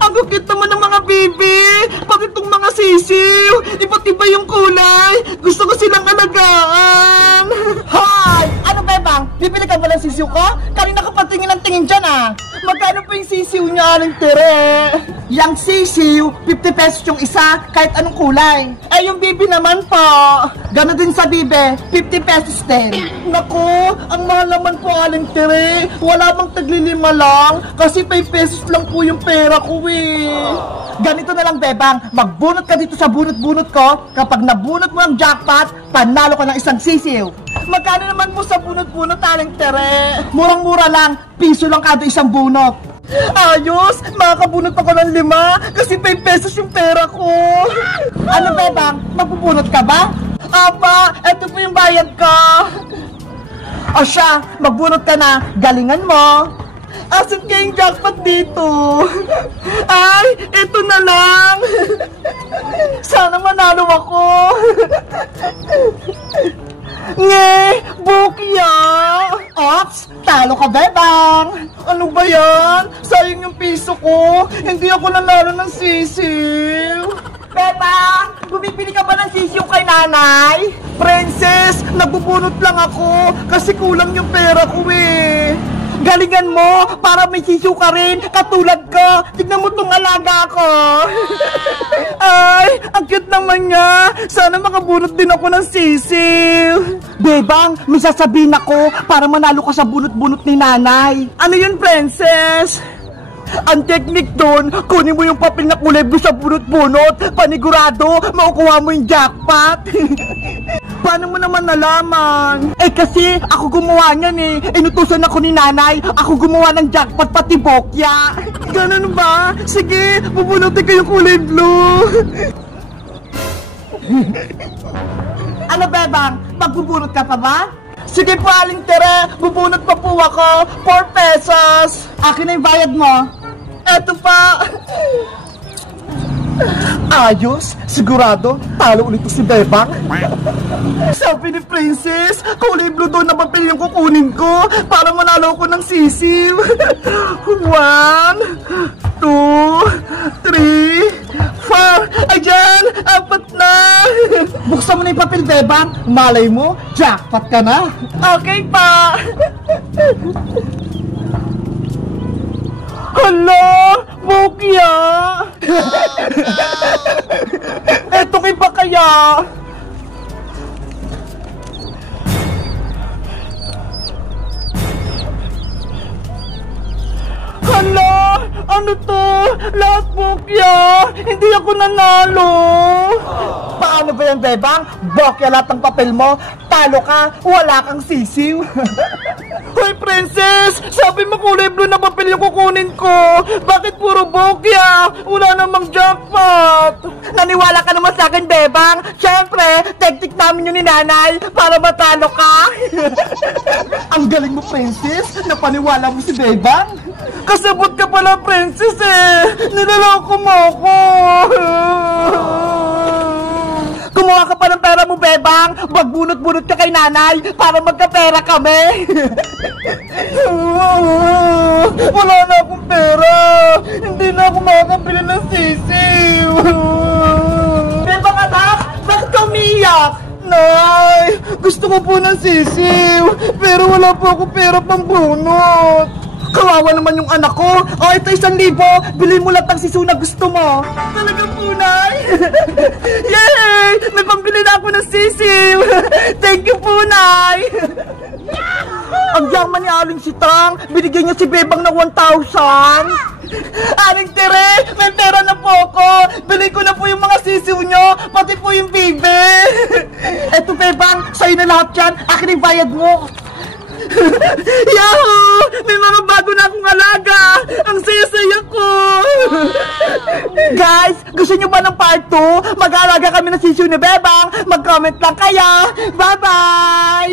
Ang cute naman ng mga baby! Pati itong mga sisiw! Iba't iba yung kulay! Gusto ko silang alagaan! Hoy! Ano bebang? Bibili ka ba ng sisiw ko? Kanina ka patingin ng tingin dyan ah! Magkano pa yung sisiw niya, Aling Tere? Yang sisiw, 50 pesos yung isa, kahit anong kulay. Eh yung bibi naman po, gano'n din sa bibe, 50 pesos din. Naku, ang mahal naman po, Aling Tere. Wala bang taglilima lang? Kasi 5 pesos lang po yung pera ko eh. Ganito na lang, bebang, magbunot ka dito sa bunot-bunot ko. Kapag nabunot mo ang jackpot, panalo ka ng isang sisiw. Magkano naman po sa bunot-bunot, Aling Tere? Murang-mura lang, piso lang kada isang bunot. Ayos! Makakabunot ako ng 5 kasi 5 pesos yung pera ko. Ano bebang? Magbubunot ka ba? Apa, eto po yung bayad ko. O siya, magbunot ka na. Galingan mo. Asan kayong jackpot dito? Ay, eto na lang. Sana manalo ako. Nge, bukya! Ops, talo ka, bebang! Ano ba yan? Sayang yung piso ko. Hindi ako nanalo ng sisiw. Bebang, bumibili ka ba ng sisiw kay nanay? Princess, nagbubunot lang ako kasi kulang yung pera ko eh. Galingan mo para may sisiw ka rin, katulad ko. Tignan mo tong alaga ko. Ay, ang cute naman niya. Sana makabunot din ako ng sisiw. Bebang, may sasabihin ako para manalo ka sa bunot-bunot ni nanay. Ano yun, princess? Ang technique doon, kunin mo yung papel na kulay blue sa bunot-bunot. Panigurado, makukuha mo yung jackpot. Paano mo naman nalaman? Eh kasi ako gumawa niyan eh. Inutusan ako ni nanay. Ako gumawa ng jackpot pati bokya. Ganun ba? Sige, bubunutin ko yung kulay blue. Ano bebang? Magbubunot ka pa ba? Sige po, Aling Tere. Bubunot pa po ako. 4 pesos. Akin na yung bayad mo. Eto pa. Ayos, sigurado, talo ulit to si Bebang. Sabi ni Princess, kulay blue doon na papel yung kukunin ko para manalo ko ng sisiw. 1, 2, 3, 4. Ayan, 4 na. Buksan mo na yung papel, Bebang. Malay mo, jackpot ka na. Okay pa. Hala, bukya. Eto iba kaya? Hala, ano to? Lahat bukya. Hindi ako nanalo. Paano ba yan, Bebang? Bokya lahat ng papel mo. Talo ka, wala kang sisiw. Hoy, Princess! Sabi mo kulay blue na papel yung kukunin ko. Bakit puro bokya? Wala namang jackpot. Naniwala ka naman sa akin, Bebang. Siyempre, technique namin yun ni nanay para matalo ka. Ang galing mo, Princess. Napaniwala mo si Bebang. Kasabot ka pala, Princess eh. Nilaloko mo ako. Kumuha ka pa ng pera mo, Bebang. Magbunot-bunot ka kay nanay para magkapera kami. Wala na akong pera. Hindi na ako makakabili ng sisiw. Bebang anak, bakit ka umiyak? Nay, gusto ko po ng sisiw, pero wala po ako pera pang bunot. Kawawa naman yung anak ko. O, ito 1,000. Bilhin mo lang ang sisiw na gusto mo. Talaga po, Nay? Yay! May pambili na ako ng sisiw. Thank you po, Nay. Ang yaman ni Aling Sitang. Binigyan niya si Bebang ng 1,000. Aling Tere, may pera na po ako. Bilhin ko na po yung mga sisiw nyo, pati po yung bibe. Eto, Bebang, sa'yo na lahat yan. Akin yung bayad mo. Yahoo! May mga bago na akong alaga! Ang saya-saya ko! Guys, gusto nyo ba ng part 2? Mag-aalaga kami ng sisiw ni Bebang. Mag-comment lang kayo. Bye-bye!